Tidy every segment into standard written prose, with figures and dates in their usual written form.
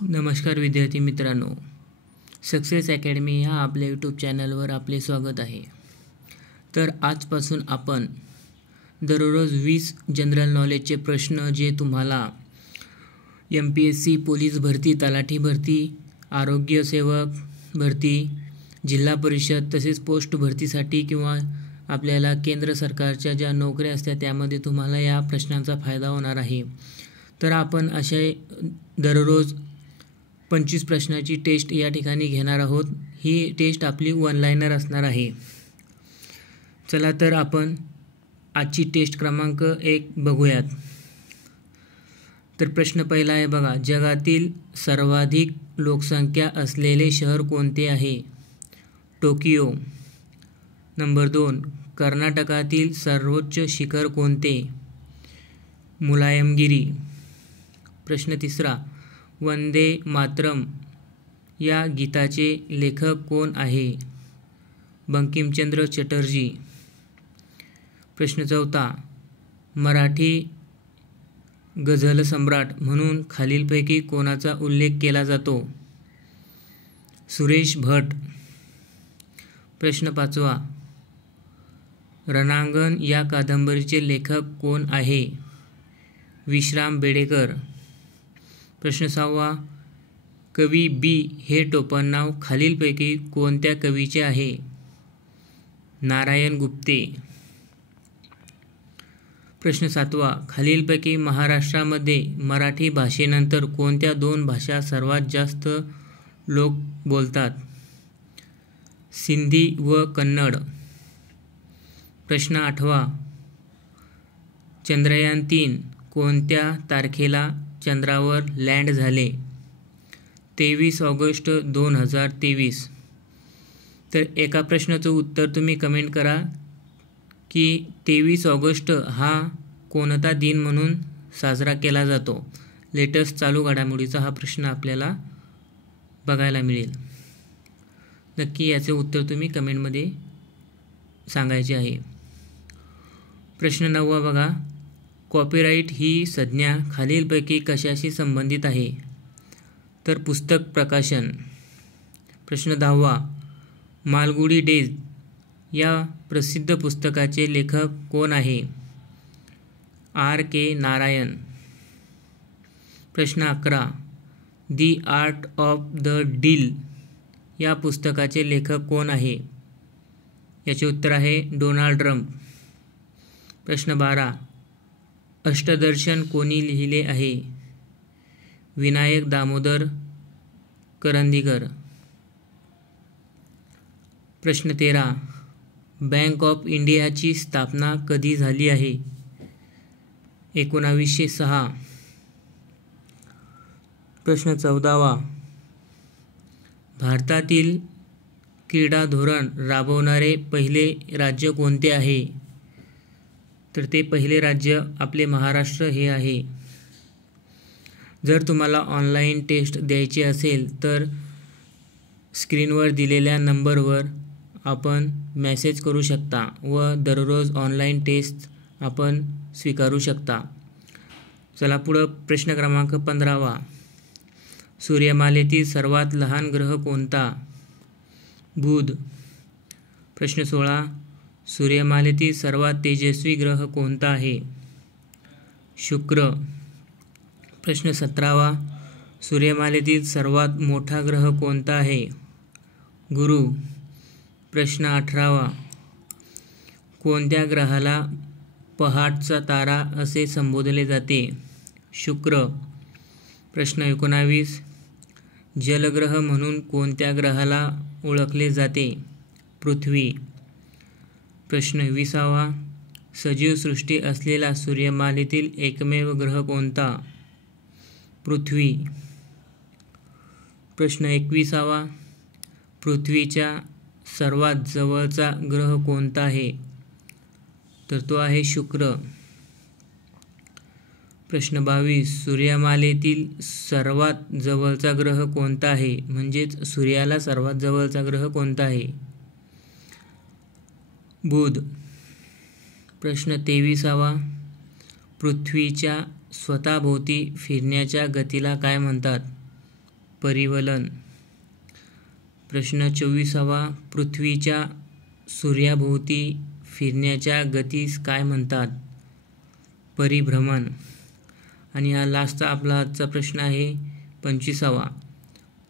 नमस्कार विद्यार्थी मित्रांनो, सक्सेस अकॅडमी ह्या आपल्या यूट्यूब चॅनलवर आपले स्वागत आहे. तर आजपासून आपण दररोज 20 जनरल नॉलेजचे प्रश्न जे तुम्हाला MPSC पोलीस भरती, तलाठी भरती, आरोग्य सेवक भरती, जिल्हा परिषद तसेच पोस्ट भरतीसाठी किंवा आपल्याला केंद्र सरकारच्या ज्या नोकऱ्या असतात त्यामध्ये तुम्हाला या प्रश्नांचा फायदा होणार आहे. तर आपण असे दररोज 25 प्रश्नाची टेस्ट या ठिकाणी घेणार आहोत. ही टेस्ट आपली वन लाइनर असणार आहे. चला तर आपण आजची टेस्ट क्रमांक 1 बघूयात. तर प्रश्न पहिला आहे बघा, जगातील सर्वाधिक लोकसंख्या असलेले शहर कोणते आहे? टोकियो. नंबर 2, कर्नाटकातील सर्वोच्च शिखर कोणते? मुलायमगिरी. प्रश्न तिसरा, वंदे मातरम या गीताचे लेखक कोण आहे? बंकिमचंद्र चटर्जी. प्रश्न चौथा, मराठी गझल सम्राट म्हणून खालीलपैकी कोणाचा उल्लेख केला जातो? सुरेश भट. प्रश्न पाचवा, रणांगण या कादंबरीचे लेखक कोण आहे? विश्राम बेडेकर. प्रश्न 6, कवी बी हे टोपणनाव खालीलपैकी कोणत्या कवीचे आहे? नारायण गुप्ते. प्रश्न 7, खालीलपैकी महाराष्ट्रामध्ये मराठी भाषेनंतर कोणत्या 2 भाषा सर्वात जास्त लोक बोलतात? सिंधी व कन्नड. प्रश्न 8, चंद्रयान 3 कोणत्या तारखेला चंद्रावर लँड झाले? 23 ऑगस्ट 2023. तर एका प्रश्नाचं उत्तर तुम्ही कमेंट करा की 23 ऑगस्ट हा कोणता दिन म्हणून साजरा केला जातो? लेटेस्ट चालू घडामोडीचा हा प्रश्न आपल्याला बघायला मिळेल. नक्की याचे उत्तर तुम्ही कमेंटमध्ये सांगायचे आहे. प्रश्न 9 बघा, कॉपीराइट ही संज्ञा खालीलपैकी कशाशी संबंधित आहे? तर पुस्तक प्रकाशन. प्रश्न 10, मालगुडी डेज या प्रसिद्ध पुस्तकाचे लेखक कोण आहे? R.K. नारायण. प्रश्न 11, दी आर्ट ऑफ द डील या पुस्तकाचे लेखक कोण आहे? याचे उत्तर आहे डोनाल्ड ट्रम्प. प्रश्न 12, अष्टदर्शन कोणी लिहिले आहे? विनायक दामोदर करंदीकर. प्रश्न 13, बँक ऑफ इंडियाची स्थापना कधी झाली आहे? 1906. प्रश्न 14, भारतातील क्रीडा धोरण राबवणारे पहिले राज्य कोणते आहे? तर ते पहिले राज्य आपले महाराष्ट्र हे आहे. जर तुम्हाला ऑनलाईन टेस्ट द्यायची असेल तर स्क्रीनवर दिलेल्या नंबरवर आपण मेसेज करू शकता व दररोज ऑनलाईन टेस्ट आपण स्वीकारू शकता. चला पुढं प्रश्न क्रमांक 15, सूर्यमालेतील सर्वात लहान ग्रह कोणता? बुध. प्रश्न 16, सूर्यमालेतील सर्वात तेजस्वी ग्रह कोणता आहे? शुक्र. प्रश्न 17, सूर्यमालेतील सर्वात मोठा ग्रह कोणता आहे? गुरु. प्रश्न 18, कोणत्या ग्रहाला पहाटचा तारा असे संबोधले जाते? शुक्र. प्रश्न 19, जलग्रह म्हणून कोणत्या ग्रहाला ओळखले जाते? पृथ्वी. प्रश्न 20, सजीव सृष्टी असलेला सूर्यमालेतील एकमेव ग्रह कोणता? पृथ्वी. प्रश्न 21, पृथ्वीच्या सर्वात जवळचा ग्रह कोणता आहे? तर तो आहे शुक्र. प्रश्न 22, सूर्यमालेतील सर्वात जवळचा ग्रह कोणता आहे? म्हणजेच सूर्याला सर्वात जवळचा ग्रह कोणता आहे? बुध. प्रश्न 23, पृथ्वीच्या स्वतःभोवती फिरण्याच्या गतीला काय म्हणतात? परिवलन. प्रश्न 24वा, पृथ्वीच्या सूर्याभोवती फिरण्याच्या गतीस काय म्हणतात? परिभ्रमण. आणि हा लास्टचा आपला आजचा प्रश्न आहे 25वा,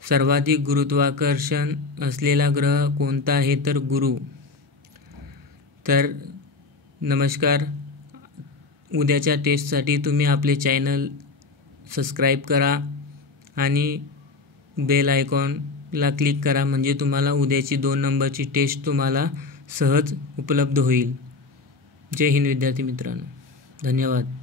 सर्वाधिक गुरुत्वाकर्षण असलेला ग्रह कोणता आहे? तर गुरु. तर नमस्कार. उद्याच्या टेस्टसाठी तुम्ही आपले चॅनल सबस्क्राईब करा आणि बेल आयकॉनला क्लिक करा, म्हणजे तुम्हाला उद्याची 2 नंबरची टेस्ट तुम्हाला सहज उपलब्ध होईल. जय हिंद विद्यार्थी मित्रांनो. धन्यवाद.